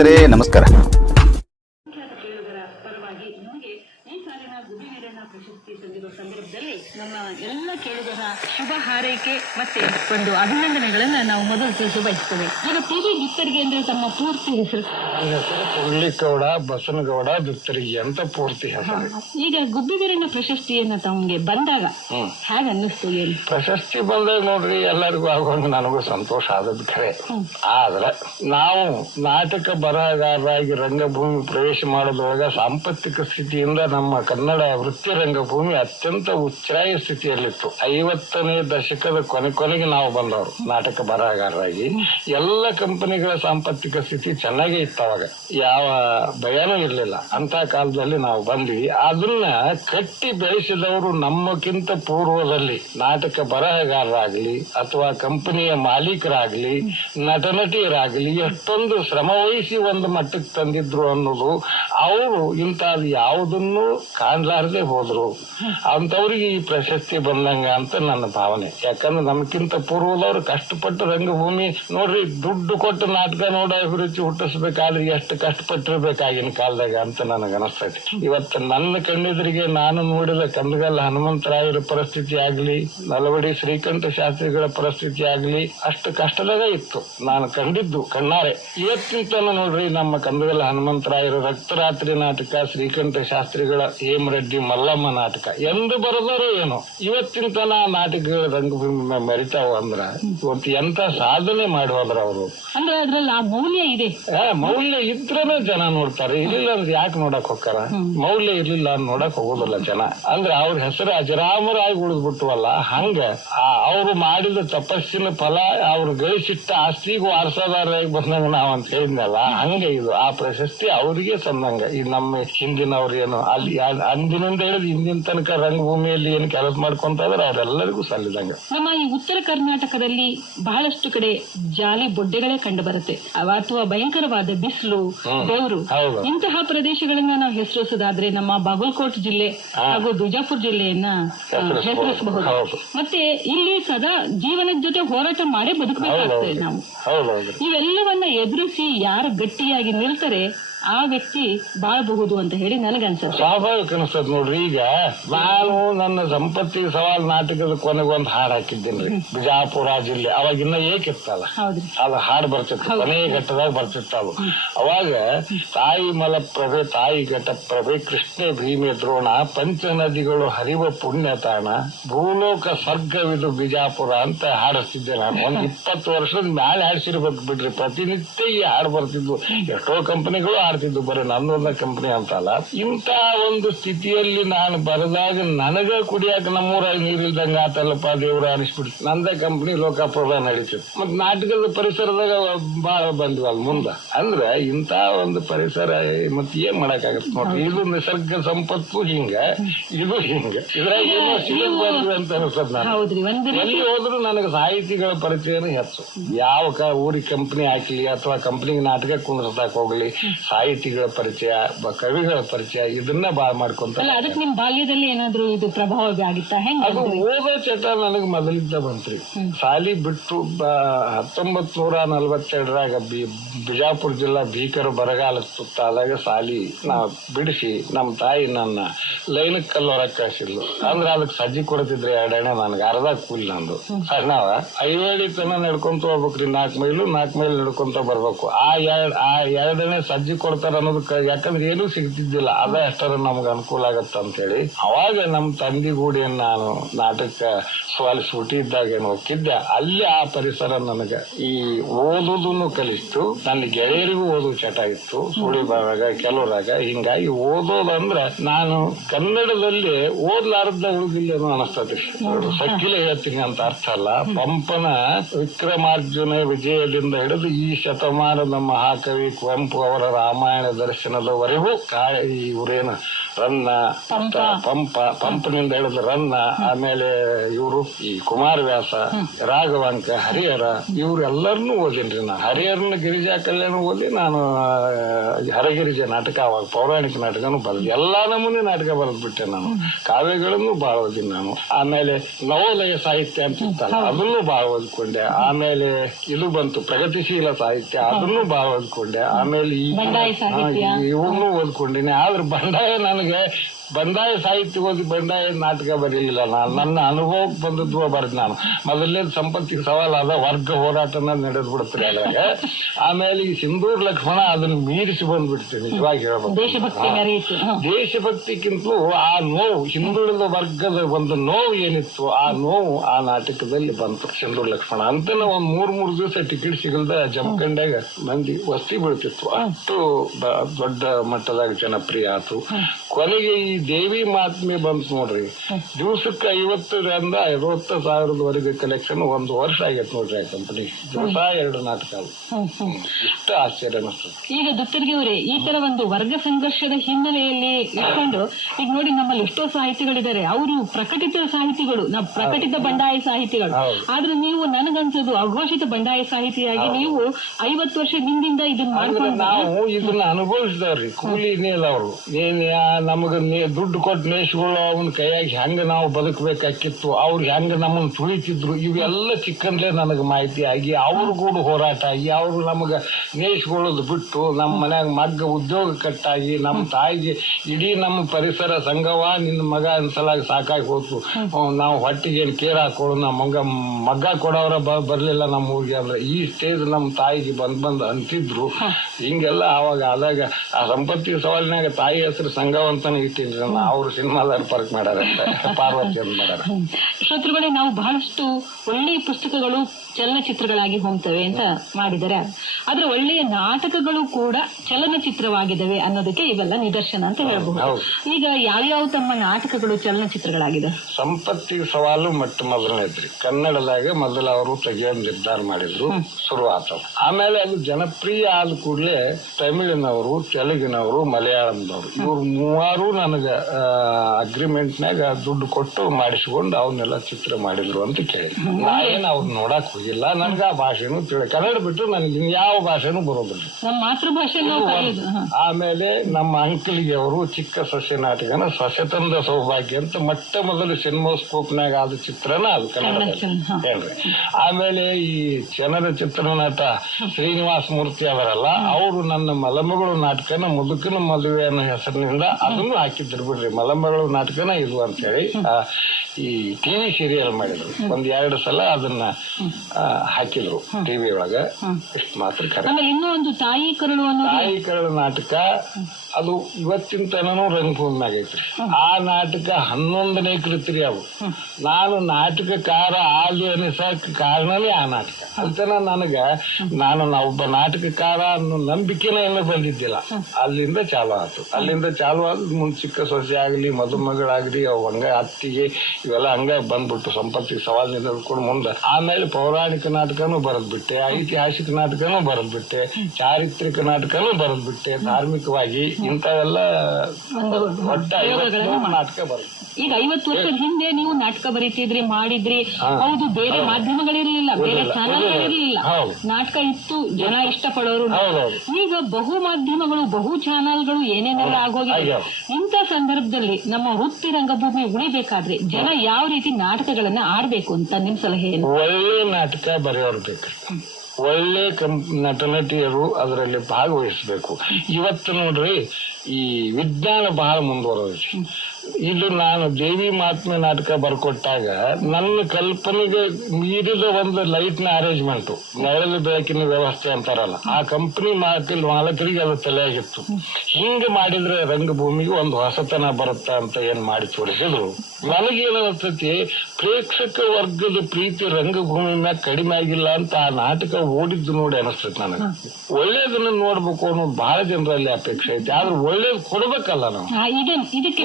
ಸ್ನೇಹಿತರೆ ನಮಸ್ಕಾರ. ಪ್ರಶಸ್ತಿ ಸಂದಿರುವ ಸಂದರ್ಭದಲ್ಲಿ ನಮ್ಮ ಎಲ್ಲ ಕೇಳುಗರ ಶುಭ ಹಾರೈಕೆ ಮತ್ತೆ ಒಂದು ಅಭಿನಂದನೆಗಳನ್ನ ನಾವು ಮೊದಲು ತಿಳಿಸಿ ಬಯಸ್ತೇವೆ. ಈಗ ಟಿವಿ ದುತ್ತರಿಗೆ ಅಂದ್ರೆ ತಮ್ಮ ಪೂರ್ತಿ ಹೆಸರು? ಹುಳ್ಳಿಗೌಡ ಬಸನಗೌಡ ದುತ್ತರಿಗೆ ಅಂತ ಪೂರ್ತಿ ಹೆಸರು. ಈಗ ಗುಬ್ಬಿಗರನ ಪ್ರಶಸ್ತಿಯನ್ನ ತಮಗೆ ಬಂದಾಗ ಹೇಗ ಅನ್ನಿಸ್ತು? ಏನು ಪ್ರಶಸ್ತಿ ಬಂದಾಗ ನೋಡ್ರಿ ಎಲ್ಲರಿಗೂ ಆಗುವಂಗ ನನಗೂ ಸಂತೋಷ ಆದದ್ ಖರೆ. ಆದ್ರೆ ನಾವು ನಾಟಕ ಬರಹಗಾರರಾಗಿ ರಂಗಭೂಮಿ ಪ್ರವೇಶ ಮಾಡೋದ್ರೊಳಗ ಸಾಂಪತ್ತಿಕ ಸ್ಥಿತಿಯಿಂದ ನಮ್ಮ ಕನ್ನಡ ವೃತ್ತಿ ರಂಗಭೂಮಿ ಅತ್ಯಂತ ಉಚ್ಛ್ರಾಯ ಸ್ಥಿತಿಯಲ್ಲಿತ್ತು. 50ನೇ ದಶಕದ ಕೊನೆಗೆ ನಾವು ಬಂದವರು ನಾಟಕ ಬರಹಗಾರರಾಗಿ. ಎಲ್ಲ ಕಂಪನಿಗಳ ಸಾಂಪತ್ತಿಕ ಸ್ಥಿತಿ ಚೆನ್ನಾಗೇ ಇತ್ತು. ಅವಾಗ ಯಾವ ಭಯನೂ ಇರ್ಲಿಲ್ಲ. ಅಂತ ಕಾಲದಲ್ಲಿ ನಾವು ಬಂದ್ವಿ. ಅದನ್ನ ಕಟ್ಟಿ ಬೆಳೆಸಿದವರು ನಮ್ಮಕ್ಕಿಂತ ಪೂರ್ವದಲ್ಲಿ ನಾಟಕ ಬರಹಗಾರರಾಗ್ಲಿ ಅಥವಾ ಕಂಪನಿಯ ಮಾಲೀಕರಾಗ್ಲಿ ನಟನಟಿಯರಾಗ್ಲಿ ಎಷ್ಟೊಂದು ಶ್ರಮ ವಹಿಸಿ ಒಂದು ಮಟ್ಟಕ್ಕೆ ತಂದಿದ್ರು ಅನ್ನೋದು, ಅವರು ಇಂಥದ್ದು ಯಾವುದನ್ನು ಕಾಣ್ಲಾರ್ದೆ ಹೋದ್ರು. ಅಂತವ್ರಿಗೆ ಈ ಪ್ರಶಸ್ತಿ ಬಂದಂಗ ಅಂತ ನನ್ನ ಭಾವನೆ. ಯಾಕಂದ್ರೆ ನಮ್ಗಿಂತ ಪೂರ್ವದವ್ರು ಕಷ್ಟಪಟ್ಟು ರಂಗಭೂಮಿ ನೋಡ್ರಿ, ದುಡ್ಡು ಕೊಟ್ಟು ನಾಟಕ ನೋಡೋ ಅಭಿರುಚಿ ಹುಟ್ಟಿಸ್ಬೇಕಾದ್ರೆ ಎಷ್ಟು ಕಷ್ಟಪಟ್ಟಿರ್ಬೇಕಾಗಿನ ಕಾಲದಾಗ ಅಂತ ನನಗೆ ಅನಿಸ್ತೈತಿ. ಇವತ್ತು ನನ್ನ ಕಣ್ಣೆದುರಿಗೆ ನಾನು ನೋಡಿದ ಕಂದಗಲ್ ಹನುಮಂತರಾಯರ ಪರಿಸ್ಥಿತಿ ಆಗ್ಲಿ, ನಲವಡಿ ಶ್ರೀಕಂಠ ಶಾಸ್ತ್ರಿಗಳ ಪರಿಸ್ಥಿತಿ ಆಗ್ಲಿ ಅಷ್ಟು ಕಷ್ಟದಾಗ ಇತ್ತು. ನಾನು ಕಂಡಿದ್ದು ಕಣ್ಣಾರೆ. ಇವತ್ತಿನ ನೋಡ್ರಿ, ನಮ್ಮ ಕಂದಗಲ್ ಹನುಮಂತರಾಯರ ರಕ್ತರಾತ್ರಿ ನಾಟಕ, ಶ್ರೀಕಂಠ ಶಾಸ್ತ್ರಿಗಳ ಹೇಮರೆಡ್ಡಿ ಮಲ್ಲಮ್ಮ ನಾಟಕ ಎಂದು ಬರದಾರೋ ಏನೋ ಇವತ್ತಿನ ತನ ನಾಟಕಗಳ ರಂಗಭೂಮಿ ಮೆರಿತಾವ ಅಂದ್ರ ಇವತ್ತು ಎಂತ ಸಾಧನೆ ಮಾಡುವಂದ್ರ ಅವರು. ಅಂದ್ರೆ ಅದ್ರಲ್ಲಿ ಆ ಮೌಲ್ಯ ಇದೆ. ಮೌಲ್ಯ ಇದ್ರನೇ ಜನ ನೋಡ್ತಾರೆ. ಇರ್ಲಿಲ್ಲ ಅಂದ್ರೆ ಯಾಕೆ ನೋಡಕ್ ಹೋಗ್ತಾರ? ಮೌಲ್ಯ ಇರ್ಲಿಲ್ಲ ಅಂತ ನೋಡಕ್ ಹೋಗೋದಿಲ್ಲ ಜನ. ಅಂದ್ರೆ ಅವ್ರ ಹೆಸರು ಅಜರಾಮರಾಗಿ ಉಳಿದ್ಬಿಟ್ಟವಲ್ಲ, ಹಂಗ ಅವ್ರು ಮಾಡಿದ ತಪಸ್ಸಿನ ಫಲ ಅವ್ರು ಗಳಿಸಿಟ್ಟ ಆಸ್ತಿಗೂ ವಾರಸಾದಾರಾಗಿ ಬಂದಂಗ ನಾವ್ ಅಂತ ಹೇಳಿದ್ನಲ್ಲ, ಹಂಗ ಇದು ಆ ಪ್ರಶಸ್ತಿ ಅವ್ರಿಗೆ ಸಂದಂಗ. ಈ ನಮ್ಮ ಹಿಂದಿನವ್ರು ಏನು ಅಲ್ಲಿ ಅಂದಿನಿಂದ ಹೇಳಿದ್ ಇಂದಿನ ತನಕ ರಂಗಭೂಮಿಯಲ್ಲಿ ಏನು ಕೆಲಸ ಮಾಡ್ಕೊಂತ ಇದ್ರೆ ಅವರೆಲ್ಲರಿಗೂ ಸಲ್ಲಿದಂಗ. ನಮ್ಮ ಈ ಉತ್ತರ ಕರ್ನಾಟಕದಲ್ಲಿ ಬಹಳಷ್ಟು ಕಡೆ ಜಾಲಿ ಬೊಡ್ಡೆಗಳೇ ಕಂಡು ಬರುತ್ತೆ, ಅಥವಾ ಭಯಂಕರವಾದ ಬಿಸಿಲು, ಬೆವರು. ಇಂತಹ ಪ್ರದೇಶಗಳನ್ನ ನಾವು ಹೆಸರಿಸೋದಾದ್ರೆ ನಮ್ಮ ಬಾಗಲಕೋಟೆ ಜಿಲ್ಲೆ ಹಾಗೂ ಬಿಜಾಪುರ ಜಿಲ್ಲೆಯನ್ನ ಹೆಸರಿಸಬಹುದು. ಮತ್ತೆ ಇಲ್ಲಿ ಸದಾ ಜೀವನದ ಜೊತೆ ಹೋರಾಟ ಮಾಡೇ ಬದುಕಬೇಕಾಗ್ತದೆ ನಾವು. ಇವೆಲ್ಲವನ್ನ ಎದುರಿಸಿ ಯಾರು ಗಟ್ಟಿಯಾಗಿ ನಿಲ್ತಾರೆ ಆ ವ್ಯಕ್ತಿ ಬಾಳಬಹುದು ಅಂತ ಹೇಳಿ ನನಗನ್ಸುತ್ತೆ. ಸ್ವಾಭಾವಿಕ ಅನಿಸ್ತದ ನೋಡ್ರಿ. ಈಗ ನಾನು ನನ್ನ ಸಂಪತ್ತಿಗೆ ಸವಾಲ್ ನಾಟಕದ ಕೊನೆಗೆ ಒಂದು ಹಾಡು ಹಾಕಿದ್ದೇನ್ರಿ. ಬಿಜಾಪುರ ಜಿಲ್ಲೆ ಅವಾಗ ಇನ್ನ ಏಕಿತ್ತಲ್ಲ, ಅದು ಹಾಡು ಬರ್ತಿತ್ತು, ಕೊನೆ ಘಟ್ಟದಾಗ ಬರ್ತಿತ್ತು ಅದು. ಅವಾಗ ತಾಯಿ ಮಲಪ್ರಭೆ, ತಾಯಿ ಘಟಪ್ರಭೆ, ಕೃಷ್ಣ ಭೀಮೆ ದ್ರೋಣ, ಪಂಚ ನದಿಗಳು ಹರಿವ ಪುಣ್ಯ ತಾಣ, ಭೂಲೋಕ ಸ್ವರ್ಗವಿದು ಬಿಜಾಪುರ ಅಂತ ಹಾಡಿಸ್ತಿದ್ದೆ ನಾನು. ಒಂದ್ 20 ವರ್ಷದ ಮ್ಯಾಲೆ ಹಾಡಿಸಿರ್ಬೇಕು ಬಿಡ್ರಿ. ಪ್ರತಿನಿತ್ಯ ಈ ಹಾಡು ಬರ್ತಿದ್ವು. ಎಷ್ಟೋ ಕಂಪನಿಗಳು ಆಡ್ತಿದ್ದು, ಬರೀ ನನ್ನೊಂದ ಕಂಪನಿ ಅಂತಲ್ಲ. ಇಂತ ಒಂದು ಸ್ಥಿತಿಯಲ್ಲಿ ನಾನು ಬರದಾಗ ನನಗ ಕುಡಿಯಾಕ ನಮ್ಮೂರಾಗ ನೀರಿಲ್ದಂಗ ಆತಲ್ಲಪ್ಪ ದೇವ್ರ ಅನಿಸ್ಬಿಡ್ತು. ನಂದ ಕಂಪನಿ ಲೋಕಾಪುರ ನಡೀತಿತ್ತು. ಮತ್ ನಾಟಕದ ಪರಿಸರದಾಗ ಬಾಳ ಬಂದ್ವಲ್ ಮುಂದ. ಅಂದ್ರೆ ಇಂತ ಒಂದು ಪರಿಸರ ಮತ್ ಏನ್ ಮಾಡಕ್ಕಾಗತ್ತೆ ನೋಡ್ರಿ. ಇದು ನಿಸರ್ಗ ಸಂಪತ್ತು ಹಿಂಗ, ಇದು ಹಿಂಗ. ಇದ್ರಾಗ ಏನೋ ಸಿಗದ್ ಬಂದ್ವಿ ಅಂತ ಅನಿಸ್ತದ. ನಾನು ಎಲ್ಲಿ ಹೋದ್ರು ನನಗೆ ಸಾಹಿತಿಗಳ ಪರಿಚಯನೇ ಹೆಚ್ಚು. ಯಾವ ಊರಿಗೆ ಕಂಪನಿ ಹಾಕ್ಲಿ ಅಥವಾ ಕಂಪನಿಗೆ ನಾಟಕ ಕುಂದ್ರಸಾಕ್ ಹೋಗ್ಲಿ, ಸಾಹಿತಿಗಳ ಪರಿಚಯ, ಕವಿಗಳ ಪರಿಚಯ, ಇದನ್ನ ಬಾಳ್ ಮಾಡ್ಕೊಂತ. ಅದಕ್ಕೆ ನಿಮ್ ಬಾಲ್ಯದಲ್ಲಿ ಏನಾದ್ರು ಇದು ಪ್ರಭಾವ ಆಗಿತ್ತ? ಅದು ಓದೋ ಚಟ ನನಗ್ ಮೊದಲಿದ್ದ ಬಂತ್ರಿ. ಸಾಲಿ ಬಿಟ್ಟು 1942ರಾಗ ಬಿಜಾಪುರ ಜಿಲ್ಲಾ ಭೀಕರ ಬರಗಾಲ ತುತ್ತಾದಾಗ ಸಾಲಿ ನಾವ್ ಬಿಡಿಸಿ ನಮ್ ತಾಯಿ ನನ್ನ ಲೈನಕ್ ಕಲ್ಲೋರಕ್ ಕಳ್ಸಿದ್ಲು. ಅಂದ್ರ ಅದಕ್ ಸಜ್ಜಿ ಕೊಡ್ತಿದ್ರಿ 2 ಎಣ್ಣೆ ನನಗೆ ಅರ್ಧ ಕೂಲಿ. ನಂದು ಸಣ್ಣವ 5 ತನ ನಡ್ಕೊಂತ ಹೋಗ್ಬೇಕ್ರಿ. 4 ಮೈಲ್ ನಡ್ಕೊಂತ ಬರ್ಬೇಕು. ಆ 2 ಎಣ್ಣೆ ಸಜ್ಜಿ ಕೊಡ್ತಾರ ಅನ್ನೋದಕ್ಕೆ, ಯಾಕಂದ್ರೆ ಏನೂ ಸಿಗ್ತಿದ್ದಿಲ್ಲ. ಅದ ಎಷ್ಟರ ನಮ್ಗ ಅನುಕೂಲ ಆಗತ್ತ ಅಂತ ಹೇಳಿ ಅವಾಗ ನಮ್ ತಂದಿಗೂಡಿ ನಾನು ನಾಟಕ ಸೂಟಿ ಇದ್ದಾಗ ಏನ್ ಹೋಗಿದ್ದೆ. ಅಲ್ಲಿ ಆ ಪರಿಸರ ನನಗ ಈ ಓದುದನ್ನು ಕಲಿಸ್ತು. ನನ್ನ ಗೆಳೆಯರಿಗೂ ಓದು ಚಟ ಇತ್ತು, ಸುಳಿ ಬರಾಗ ಕೆಲವರಾಗ. ಹಿಂಗಾಗಿ ಓದೋದಂದ್ರ ನಾನು ಕನ್ನಡದಲ್ಲಿ ಓದ್ಲಾರ್ದ ಉಳಿದಿಲ್ಲ ಅನಸ್ತತಿ. ಸಕ್ಕಿಲೆ ಹೇಳ್ತೀನಿ ಅಂತ ಅರ್ಥ ಅಲ್ಲ. ಪಂಪನ ವಿಕ್ರಮಾರ್ಜುನ ವಿಜಯದಿಂದ ಹಿಡಿದು ಈ ಶತಮಾನದ ಮಹಾಕವಿ ಕುವೆಂಪು ಅವರ ರಾಮ ರಾಮಾಯಣ ದರ್ಶನದವರೆಗೂ ಇವರೇನು ರನ್ನ ಪಂಪನಿಂದ ಹೇಳಿದ ರನ್ನ, ಆಮೇಲೆ ಇವರು ಈ ಕುಮಾರವ್ಯಾಸ, ರಾಘವಾಂಕ, ಹರಿಹರ ಇವ್ರೆಲ್ಲರನ್ನೂ ಓದಿನ್ರಿ ನಾನು. ಹರಿಹರನ ಗಿರಿಜಾ ಕಲ್ಯಾಣ ಓದಿ ನಾನು ಹರಗಿರಿಜಾ ನಾಟಕ, ಅವಾಗ ಪೌರಾಣಿಕ ನಾಟಕನೂ ಬರೆದು ಎಲ್ಲಾ ನಮೂನೆ ನಾಟಕ ಬರೆದ್ಬಿಟ್ಟೆ ನಾನು. ಕಾವ್ಯಗಳನ್ನು ಬಹಳ ಓದಿನಿ ನಾನು. ಆಮೇಲೆ ನವೋದಯ ಸಾಹಿತ್ಯ ಅಂತ ಇತ್ತಲ್ಲ ಅದನ್ನು ಬಹಳ ಓದ್ಕೊಂಡೆ. ಆಮೇಲೆ ಇದು ಬಂತು ಪ್ರಗತಿಶೀಲ ಸಾಹಿತ್ಯ, ಅದನ್ನು ಬಹಳ ಓದ್ಕೊಂಡೆ. ಆಮೇಲೆ ಇವನ್ನೂ ಓದ್ಕೊಂಡಿನಿ. ಆದ್ರೆ ಬಂಡಾಯ ಸಾಹಿತ್ಯ ಓದಿ ಬಂಡಾಯ ನಾಟಕ ಬರೀಲಿಲ್ಲ ನಾನು. ನನ್ನ ಅನುಭವಕ್ಕೆ ಬಂದದ್ದು ಬರೆದು ನಾನು. ಮೊದಲನೇ ಸಂಪತ್ತಿಗೆ ಸವಾಲಾದ ವರ್ಗ ಹೋರಾಟನ ನಡೆದ್ ಬಿಡ್ತೀರಿ ಅದ್ರಾಗ. ಆಮೇಲೆ ಈ ಸಿಂಧೂರ್ ಲಕ್ಷ್ಮಣ ಅದನ್ನ ಮೀರಿಸಿ ಬಂದ್ಬಿಡ್ತೀನಿ ನಿಜವಾಗಿ ಹೇಳ್ಬೇಕು. ದೇಶಭಕ್ತಿಗಿಂತಲೂ ಆ ನೋವು, ಹಿಂದುಳಿದ ವರ್ಗದ ಒಂದು ನೋವು ಏನಿತ್ತು, ಆ ನೋವು ಆ ನಾಟಕದಲ್ಲಿ ಬಂತು. ಸಿಂಧೂರ್ ಲಕ್ಷ್ಮಣ ಅಂತ ಒಂದ್ 3 ದಿವಸ ಟಿಕೆಟ್ ಸಿಗಲ್ದ ಜಮಖಂಡ್ಯಾಗ ಮಂದಿ ವಸ್ತಿ ಬೀಳ್ತಿತ್ತು. ಅಷ್ಟು ದೊಡ್ಡ ಮಟ್ಟದಾಗ ಜನಪ್ರಿಯ ಆತು. ಕೊನೆಗೆ ಈ ದೇವಿ ಮಹಾತ್ಮೆ ಬಂತು ನೋಡ್ರಿ. ದಿವಸಕ್ಕೆ 50,000 ರಿಂದ 50,000 ಕಲೆಕ್ಷನ್ 1 ವರ್ಷ ಆಗೈತೆ ನೋಡ್ರಿ ಆ ಕಂಪನಿ. ದಿವಸ 2 ನಾಟಕ. ಇಷ್ಟು ಆಶ್ಚರ್ಯ ಅನಿಸ್ತದೆ. ಈಗ ದುತ್ತರ್ಗಿ ಅವರೇ, ಈ ತರ ಒಂದು ವರ್ಗ ಸಂಘರ್ಷದ ಹಿನ್ನೆಲೆಯಲ್ಲಿ ಇಟ್ಕೊಂಡು ಈಗ ನೋಡಿ ನಮ್ಮಲ್ಲಿ ಎಷ್ಟೋ ಸಾಹಿತಿಗಳಿದ್ದಾರೆ, ಅವರು ಪ್ರಕಟಿತ ಸಾಹಿತಿಗಳು, ಪ್ರಕಟಿತ ಬಂಡಾಯ ಸಾಹಿತಿಗಳು. ಆದ್ರೆ ನೀವು ನನಗನ್ಸೋದು ಅಘೋಷಿತ ಬಂಡಾಯ ಸಾಹಿತಿಯಾಗಿ ನೀವು 50 ವರ್ಷ ಹಿಂದಿಂದ ಇದನ್ನ ಮಾಡ್ಕೊಂಡು ನಾವು ಇದನ್ನ ಅನುಭವಿಸಿದವ್ರಿ. ಕೂಲಿನೇ ಇಲ್ಲ ಅವರು. ನಮಗ ದುಡ್ಡು ಕೊಟ್ಟು ನೇಷ್ಗಳು ಅವನ ಕೈಯಾಗಿ ಹೆಂಗ ನಾವು ಬದುಕಬೇಕಾಕಿತ್ತು, ಅವ್ರು ಹೆಂಗ ನಮ್ಮನ್ನ ತುಳಿತಿದ್ರು, ಇವೆಲ್ಲ ಚಿಕ್ಕಂದ್ಲೇ ನನಗೆ ಮಾಹಿತಿ ಆಗಿ ಅವ್ರ ಕೂಡ ಹೋರಾಟ ಆಗಿ ಅವ್ರು ನಮಗ ನೇಷ್ಗಳದ್ ಬಿಟ್ಟು ನಮ್ಮ ಮನ್ಯಾಗ ಮಗ್ಗ ಉದ್ಯೋಗ ಕಟ್ಟಾಗಿ ನಮ್ಮ ತಾಯಿಗೆ ಇಡೀ ನಮ್ಮ ಪರಿಸರ ಸಂಘವ ನಿನ್ನ ಮಗ ಅನ್ಸಲಾಗಿ ಸಾಕಾಗಿ ಹೋತು, ನಾವು ಹೊಟ್ಟಿಗೆ ಏನ್ ಕೇರ್ ಹಾಕೊಳ್ಳು, ನಮ್ಮ ಮಗ್ಗ ಕೊಡೋರ ಬರ್ಲಿಲ್ಲ ನಮ್ಮ ಊರಿಗೆ ಅಂದ್ರೆ ಈ ಸ್ಟೇಜ್ ನಮ್ಮ ತಾಯಿಗೆ ಬಂದ್ ಅಂತಿದ್ರು. ಹಿಂಗೆಲ್ಲ ಅವಾಗ ಆದಾಗ ಆ ಸಂಪತ್ತಿಗೆ ಸವಾಲಿನಾಗ ತಾಯಿ ಹೆಸರು ಸಂಘವಂತಾನೆ ಇಟ್ಟಿನ್ರಿ. ಅವ್ರು ಸಿನಿಮಾದಾರ ಪರ್ಕ್ ಮಾಡ್ಯಾರ, ಪಾರ್ವತಿ ಅಂತ ಮಾಡ್ಯಾರ. ಶ್ರೋತೃಗಳೇ, ನಾವು ಬಹಳಷ್ಟು ಒಳ್ಳೆಯ ಪುಸ್ತಕಗಳು ಚಲನಚಿತ್ರಗಳಾಗಿ ಹೋಗ್ತವೆ ಅಂತ ಮಾಡಿದ್ದಾರೆ. ಆದ್ರೆ ಒಳ್ಳೆಯ ನಾಟಕಗಳು ಕೂಡ ಚಲನಚಿತ್ರವಾಗಿದ್ದಾವೆ ಅನ್ನೋದಕ್ಕೆ ಇವೆಲ್ಲ ನಿದರ್ಶನ ಅಂತ ಹೇಳಬಹುದು. ಈಗ ಯಾವ್ಯಾವ ತಮ್ಮ ನಾಟಕಗಳು ಚಲನಚಿತ್ರಗಳಾಗಿದೆ? ಸಂಪತ್ತಿಗೆ ಸವಾಲು ಮೊದಲನೇದ್ರಿ. ಕನ್ನಡದಾಗ ಮೊದಲ ಅವರು ತೆಗೆಯೋ ನಿರ್ಧಾರ ಮಾಡಿದ್ರು, ಶುರುವಾತ. ಆಮೇಲೆ ಅದು ಜನಪ್ರಿಯ ಆದ ಕೂಡಲೇ ತಮಿಳಿನವರು, ತೆಲುಗಿನವರು, ಮಲಯಾಳಂದವರು ಇವ್ರು 3 ನನಗ ಅಗ್ರಿಮೆಂಟ್ನಾಗ ದುಡ್ಡು ಕೊಟ್ಟು ಮಾಡಿಸ್ಕೊಂಡು ಅವನ್ನೆಲ್ಲ ಚಿತ್ರ ಮಾಡಿದ್ರು ಅಂತ ಕೇಳಿದ್ರು. ನಾ ಏನ್ ಅವ್ರು ನೋಡಕ್ ಹೋಗಿಲ್ಲ, ನನ್ಗ ಆ ಭಾಷೆನೂ ಕನ್ನಡ ಬಿಟ್ಟು ನನಗೆ ಯಾವ ಭಾಷೆನೂ ಬರೋದಿಲ್ಲ, ನಮ್ಮ ಮಾತೃಭಾಷೆ. ಆಮೇಲೆ ನಮ್ಮ ಅಂಕಲ್ಗೆ ಅವರು ಚಿಕ್ಕ ಸಸ್ಯ ನಾಟಕನ ಸಸ್ಯತಂದ ಸೌಭಾಗ್ಯ ಅಂತ ಮೊದಲು ಸಿನಿಮಾಸ್ಕೋಪ್ನಾಗ ಆದ ಚಿತ್ರನ ಅದು ಕನ್ನಡದಲ್ಲಿ ಹೇಳ್ರಿ. ಆಮೇಲೆ ಈ ಜನರ ಚಿತ್ರನಟ ಶ್ರೀನಿವಾಸ ಮೂರ್ತಿ ಅವರಲ್ಲ, ಅವರು ನನ್ನ ಮಲಮಗಳು ನಾಟಕನ ಮುದುಕನ ಮದುವೆ ಅನ್ನೋ ಹೆಸರಿನಿಂದ ಅದನ್ನು ಹಾಕಿದ್ರು ಬಿಡ್ರಿ. ಮಲಮಗಳು ನಾಟಕನ ಇದು ಅಂತ ಹೇಳಿ ಈ ಟಿವಿ ಸೀರಿಯಲ್ ಮಾಡಿದ್ರು. 1-2 ಸಲ ಅದನ್ನ ಹಾಕಿದ್ರು ಟಿವಿ ಒಳಗ. ಇಷ್ಟು ಮಾತ್ರ ಕರೆ. ಇನ್ನೂ ಒಂದು ತಾಯಿ ಕರಳು ನಾಟಕ, ಅದು ಇವತ್ತಿನ ತನೂ ರಂಗಭೂಮಿಯಾಗ ಐತ್ರಿ. ಆ ನಾಟಕ 11ನೇ ಕೃತಿ ಅವು. ನಾನು ನಾಟಕಕಾರ ಆಗಿ ಅನಿಸಕ್ ಕಾರಣನೇ ಆ ನಾಟಕ. ಅಂತನ ನಾನು ಒಬ್ಬ ನಾಟಕಕಾರ ಅನ್ನೋ ನಂಬಿಕೆನೇ ಎಲ್ಲ ಬಂದಿದ್ದಿಲ್ಲ. ಅಲ್ಲಿಂದ ಚಾಲು ಆದ ಮುಂದ್ ಚಿಕ್ಕ ಸೊಸೆ ಆಗ್ಲಿ, ಮದುಮಗಳಾಗ್ಲಿ, ಅವ್ ಹಂಗ ಅತ್ತಿಗೆ ಇವೆಲ್ಲ ಹಂಗ ಬಂದ್ಬಿಟ್ಟು ಸಂಪತ್ತಿಗೆ ಸವಾಲ್ ನಿಂತ್ಕೊಂಡು ಮುಂದೆ. ಆಮೇಲೆ ಪೌರಾಣಿಕ ನಾಟಕನೂ ಬರೆದ್ಬಿಟ್ಟೆ, ಐತಿಹಾಸಿಕ ನಾಟಕನೂ ಬರೆದ್ಬಿಟ್ಟೆ, ಚಾರಿತ್ರಿಕ ನಾಟಕನೂ ಬರೆದ್ಬಿಟ್ಟೆ, ಧಾರ್ಮಿಕವಾಗಿ ಇಂಥವೆಲ್ಲ ಒಟ್ಟ ನಾಟಕ ಬರುತ್ತೆ. ಈಗ 50 ವರ್ಷದ ಹಿಂದೆ ನೀವು ನಾಟಕ ಬರೀತಿದ್ರಿ, ಮಾಡಿದ್ರಿ. ಹೌದು, ಬೇರೆ ಮಾಧ್ಯಮಗಳಿರ್ಲಿಲ್ಲ, ಬೇರೆ ಚಾನಲ್ಗಳಿರ್ಲಿಲ್ಲ, ನಾಟಕ ಇತ್ತು, ಜನ ಇಷ್ಟಪಡೋರು. ಈಗ ಬಹು ಮಾಧ್ಯಮಗಳು, ಬಹು ಚಾನಲ್ಗಳು ಏನೇನೆಲ್ಲ ಆಗೋಗಿದೆ. ಇಂಥ ಸಂದರ್ಭದಲ್ಲಿ ನಮ್ಮ ವೃತ್ತಿ ರಂಗಭೂಮಿ ಉಳಿಬೇಕಾದ್ರೆ ಜನ ಯಾವ ರೀತಿ ನಾಟಕಗಳನ್ನ ಆಡ್ಬೇಕು ಅಂತ ನಿಮ್ ಸಲಹೆ ಏನು? ಒಳ್ಳೆ ನಾಟಕ ಬರೆಯೋರು ಬೇಕು, ಒಳ್ಳೆ ನಟನಟಿಯರು ಅದರಲ್ಲಿ ಭಾಗವಹಿಸಬೇಕು. ಇವತ್ತು ನೋಡ್ರಿ, ಈ ವಿಜ್ಞಾನ ಬಹಳ ಮುಂದುವರೆದೈತಿ. ಇದು ನಾನು ದೇವಿ ಮಹಾತ್ಮೆ ನಾಟಕ ಬರ್ಕೊಟ್ಟಾಗ ನನ್ನ ಕಲ್ಪನೆಗೆ ಮೀರಿದ ಒಂದು ಲೈಟ್ನ ಅರೇಂಜ್ಮೆಂಟ್, ನೆರಳು ಬೆಳಕಿನ ವ್ಯವಸ್ಥೆ ಅಂತಾರಲ್ಲ, ಆ ಕಂಪನಿ ಮಾಲಕರಿಗೆ ಅದು ತಲೆಯಾಗಿತ್ತು. ಹಿಂಗೆ ಮಾಡಿದ್ರೆ ರಂಗಭೂಮಿಗೆ ಒಂದು ಹೊಸತನ ಬರುತ್ತ ಅಂತ ಏನ್ ಮಾಡಿ ತೋರಿಸಿದ್ರು. ನನಗೇನನ್ಸ್ತತಿ, ಪ್ರೇಕ್ಷಕ ವರ್ಗದ ಪ್ರೀತಿ ರಂಗಭೂಮಿ ಮ್ಯಾಗ ಕಡಿಮೆ ಆಗಿಲ್ಲ ಅಂತ ಆ ನಾಟಕ ಓಡಿದ್ದು ನೋಡಿ ಅನಿಸ್ತೈತಿ ನನಗೆ. ಒಳ್ಳೇದನ್ನ ನೋಡ್ಬೇಕು ಅನ್ನೋದು ಬಹಳ ಜನರಲ್ಲಿ ಅಪೇಕ್ಷೆ ಐತಿ. ಆದ್ರೆ ಒಳ್ಳೇದ್ ಕೊಡ್ಬೇಕಲ್ಲ ನಾವು. ಇದಕ್ಕೆ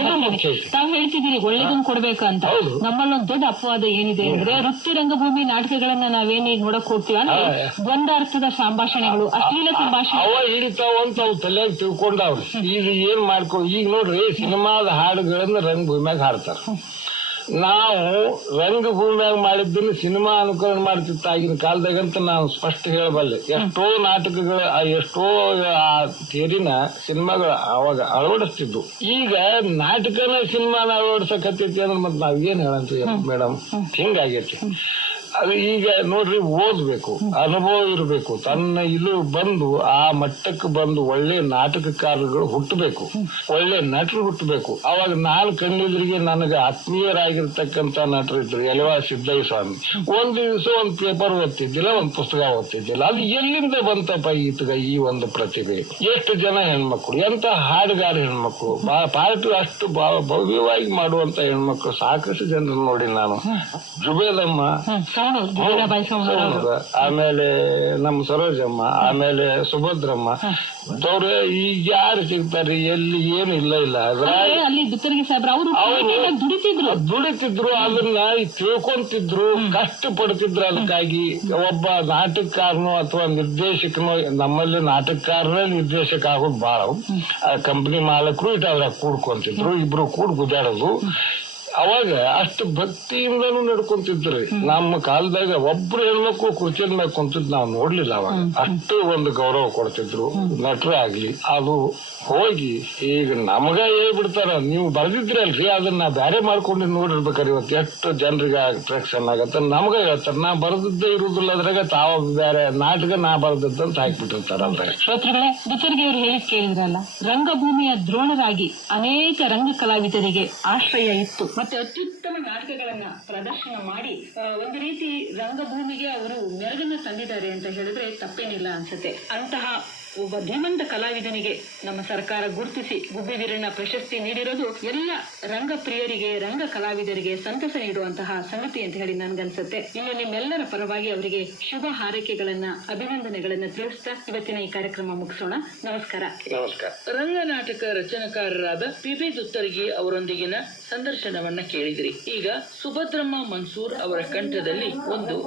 ತಾವು ಹೇಳ್ತಿದ್ದೀರಿ ಒಳ್ಳೇದನ್ನ ಕೊಡ್ಬೇಕು ಅಂತ. ನಮ್ಮಲ್ಲೊಂದು ದೊಡ್ಡ ಅಪವಾದ ಏನಿದೆ ಅಂದ್ರೆ ವೃತ್ತಿ ರಂಗಭೂಮಿ ನಾಟಕಗಳನ್ನ ನಾವೇನೀಗ ನೋಡಕ್ ಹೋಗ್ತೀವಿ ಅಂದ್ರೆ ದ್ವಂದ್ವಾರ್ಥದ ಸಂಭಾಷಣೆಗಳು, ಅಶ್ಲೀಲ ಸಂಭಾಷಣೆ ಅವ ಹಿಡಿತಾವ ಅಂತ ಅವ್ ತಲೆಯಾಗ ತಿಳ್ಕೊಂಡವ್ರು. ಈಗ ಏನ್ ಈಗ ನೋಡ್ರಿ, ಸಿನಿಮಾದ ಹಾಡುಗಳನ್ನ ರಂಗಭೂಮಿಯಾಗ ಹಾಡ್ತಾರ. ನಾವು ರಂಗಭೂಮಿಯಾಗ ಮಾಡಿದ್ದನ್ನು ಸಿನಿಮಾ ಅನುಕರಣೆ ಮಾಡ್ತಿತ್ತು ಆಗಿನ ಕಾಲದಾಗಂತ ನಾವು ಸ್ಪಷ್ಟ ಹೇಳಬಲ್ಲೆ. ಎಷ್ಟೋ ನಾಟಕಗಳ ಎಷ್ಟೋ ಆ ಥಿಯರಿನ ಸಿನಿಮಾಗಳು ಅವಾಗ ಅಳವಡಿಸ್ತಿದ್ವು. ಈಗ ನಾಟಕನ ಸಿನಿಮಾನ ಅಳವಡಿಸಕತ್ತೈತಿ ಅಂದ್ರೆ ಮತ್ ನಾವ್ ಏನ್ ಹೇಳಂತೀವಿ ಮೇಡಮ್? ಹಿಂಗಾಗೈತಿ ಅದು. ಈಗ ನೋಡ್ರಿ, ಓದ್ಬೇಕು, ಅನುಭವ ಇರಬೇಕು, ತನ್ನ ಇಲ್ಲಿ ಬಂದು ಆ ಮಟ್ಟಕ್ಕೆ ಬಂದು ಒಳ್ಳೆ ನಾಟಕಕಾರಗಳು ಹುಟ್ಟಬೇಕು, ಒಳ್ಳೆ ನಟರು ಹುಟ್ಟಬೇಕು. ಅವಾಗ ನಾನು ಕಂಡಿದ್ರಿಗೆ ನನಗೆ ಆತ್ಮೀಯರಾಗಿರ್ತಕ್ಕಂಥ ನಟರು ಇದ್ರು. ಎಲವಾ ಸಿದ್ದಯ್ಯ ಸ್ವಾಮಿ ಒಂದ್ ದಿವಸ ಒಂದ್ ಪೇಪರ್ ಓದ್ತಿದ್ದಿಲ್ಲ, ಒಂದ್ ಪುಸ್ತಕ ಓದ್ತಿದ್ದಿಲ್ಲ. ಅದು ಎಲ್ಲಿಂದ ಬಂತಪ್ಪ ಈತಗ ಈ ಒಂದು ಪ್ರತಿಭೆ? ಎಷ್ಟು ಜನ ಹೆಣ್ಮಕ್ಳು, ಎಂತ ಹಾಡುಗಾರ ಹೆಣ್ಮಕ್ಳು, ಪಾರ್ಟಿ ಅಷ್ಟು ಭವ್ಯವಾಗಿ ಮಾಡುವಂತ ಹೆಣ್ಮಕ್ಳು ಸಾಕಷ್ಟು ಜನರು ನೋಡಿ ನಾನು. ಜುಬೇದಮ್ಮ, ಆಮೇಲೆ ನಮ್ಮ ಸರೋಜಮ್ಮ, ಆಮೇಲೆ ಸುಭದ್ರಮ್ಮ, ಅವ್ರು ಈಗ ಯಾರು ಸಿಗ್ತಾರ್ರಿ? ಎಲ್ಲಿ ಏನು ಇಲ್ಲ. ದುಡಿತಿದ್ರು, ಅದನ್ನ ತಿಳ್ಕೊಂತಿದ್ರು, ಕಷ್ಟ ಪಡ್ತಿದ್ರು. ಅದಕ್ಕಾಗಿ ಒಬ್ಬ ನಾಟಕಕಾರನು ಅಥವಾ ನಿರ್ದೇಶಕನು, ನಮ್ಮಲ್ಲಿ ನಾಟಕಕಾರನೇ ನಿರ್ದೇಶಕ ಆಗೋದು ಬಾಳ. ಕಂಪನಿ ಮಾಲಕರು ಅದ್ರಾಗ ಕೂಡ್ಕೊಂತಿದ್ರು, ಇಬ್ರು ಕೂಡ್ ಗುದ್ದಾಡೋದು. ಅವಾಗ ಅಷ್ಟು ಭಕ್ತಿಯಿಂದನೂ ನಡ್ಕೊಂತಿದ್ರಿ. ನಮ್ಮ ಕಾಲದಾಗ ಒಬ್ರು ಹೆಣ್ಮಕ್ಳು ಕುರ್ಚಿಯ ಮ್ಯಾಗ ಕುಂತಿದ್ ನಾವು ನೋಡ್ಲಿಲ್ಲ. ಅವಾಗ ಅಷ್ಟು ಒಂದು ಗೌರವ ಕೊಡ್ತಿದ್ರು ನಟರೇ ಆಗ್ಲಿ. ಅದು ಹೋಗಿ ಈಗ ನಮಗ ಹೇಳ್ಬಿಡ್ತಾರ, ನೀವು ಬರ್ದಿದ್ರಿ ಅಲ್ರಿ, ಅದನ್ನ ಬ್ಯಾರೆ ಮಾಡ್ಕೊಂಡು ನೋಡಿರ್ಬೇಕಾರೆ ಇವತ್ತು ಎಷ್ಟು ಜನರಿಗೆ ಅಟ್ರಾಕ್ಷನ್ ಆಗತ್ತ. ನಮಗ ಹೇಳ್ತಾರ, ನಾ ಬರ್ದಿದ್ದೇ ಇರುದಿಲ್ಲ ಅದ್ರಾಗ, ತಾವ ಬೇರೆ ನಾಟಕ ನಾ ಬರ್ದಿದ್ದಂತ ಹಾಕ್ಬಿಟ್ಟಿರ್ತಾರ. ಶ್ರೋತೃಗಳೇ, ದುಚರ್ಗಿ ಅವರು ಹೇಳಿ ಕೇಳಿದ್ರಲ್ಲ, ರಂಗಭೂಮಿಯ ದ್ರೋಣರಾಗಿ ಅನೇಕ ರಂಗ ಕಲಾವಿದರಿಗೆ ಆಶ್ರಯ ಇತ್ತು. ಮತ್ತೆ ಅತ್ಯುತ್ತಮ ನಾಟಕಗಳನ್ನ ಪ್ರದರ್ಶನ ಮಾಡಿ ಒಂದು ರೀತಿ ರಂಗಭೂಮಿಗೆ ಅವರು ಮೆರುಗನ್ನ ತಂದಿದ್ದಾರೆ ಅಂತ ಹೇಳಿದ್ರೆ ತಪ್ಪೇನಿಲ್ಲ ಅನ್ಸುತ್ತೆ. ಅಂತಹ ಒಬ್ಬ ಧೀಮಂತ ಕಲಾವಿದನಿಗೆ ನಮ್ಮ ಸರ್ಕಾರ ಗುರುತಿಸಿ ಗುಬ್ಬಿ ವೀರಣ್ಣ ಪ್ರಶಸ್ತಿ ನೀಡಿರೋದು ಎಲ್ಲ ರಂಗ ಪ್ರಿಯರಿಗೆ, ರಂಗ ಕಲಾವಿದರಿಗೆ ಸಂತಸ ನೀಡುವಂತಹ ಸಂಗತಿ ಅಂತ ಹೇಳಿ ನನ್ಗನ್ಸುತ್ತೆ. ಇನ್ನು ನಿಮ್ಮೆಲ್ಲರ ಪರವಾಗಿ ಅವರಿಗೆ ಶುಭ ಹಾರೈಕೆಗಳನ್ನ, ಅಭಿನಂದನೆಗಳನ್ನ ತಿಳಿಸ್ತಾ ಇವತ್ತಿನ ಈ ಕಾರ್ಯಕ್ರಮ ಮುಗಿಸೋಣ. ನಮಸ್ಕಾರ. ನಮಸ್ಕಾರ. ರಂಗನಾಟಕ ರಚನಾಕಾರರಾದ ಪಿ.ಬಿ. ದುತ್ತರ್ಗಿ ಅವರೊಂದಿಗಿನ ಸಂದರ್ಶನವನ್ನ ಕೇಳಿದ್ರಿ. ಈಗ ಸುಭದ್ರಮ್ಮ ಮನ್ಸೂರ್ ಅವರ ಕಂಠದಲ್ಲಿ ಒಂದು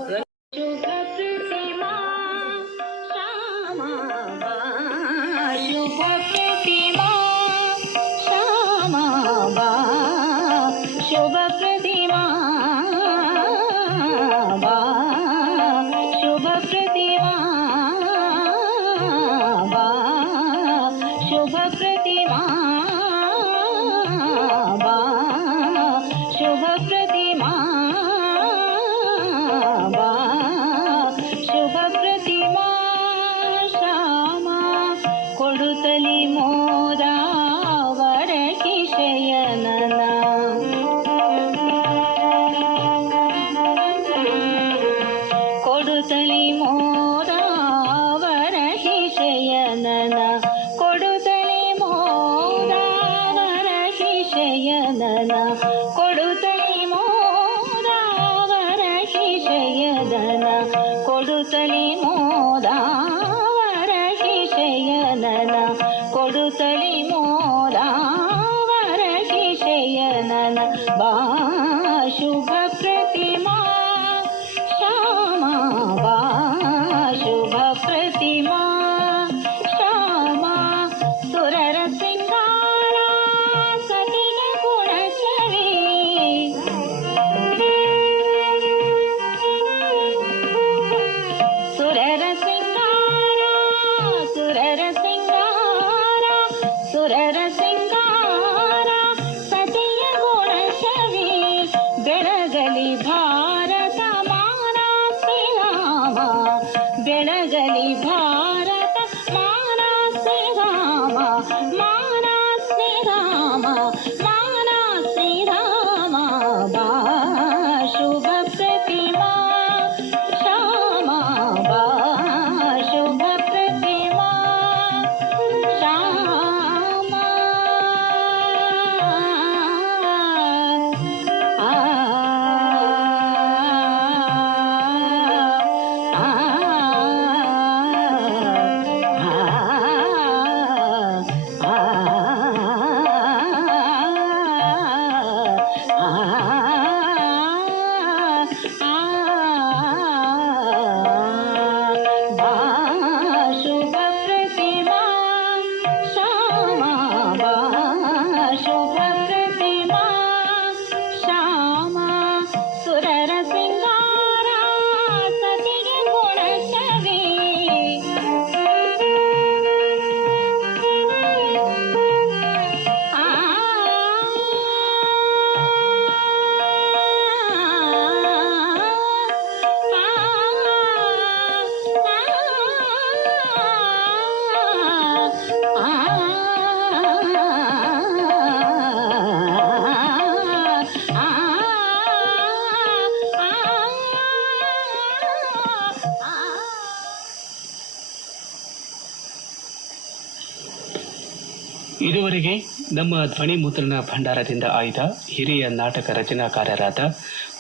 ಇದುವರೆಗೆ ನಮ್ಮ ಧ್ವನಿ ಮುದ್ರಣ ಭಂಡಾರದಿಂದ ಆಯ್ದ ಹಿರಿಯ ನಾಟಕ ರಚನಾಕಾರರಾದ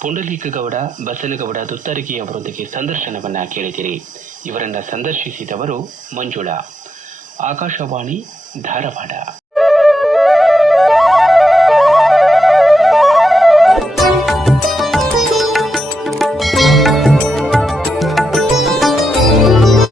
ಪುಂಡಲೀಕ ಗೌಡ ಬಸನಗೌಡ ದುತ್ತರಗಿ ಅವರೊಂದಿಗೆ ಸಂದರ್ಶನವನ್ನ ಕೇಳಿದಿರಿ. ಇವರನ್ನ ಸಂದರ್ಶಿಸಿದವರು ಮಂಜುಳಾ. ಆಕಾಶವಾಣಿ ಧಾರವಾಡ.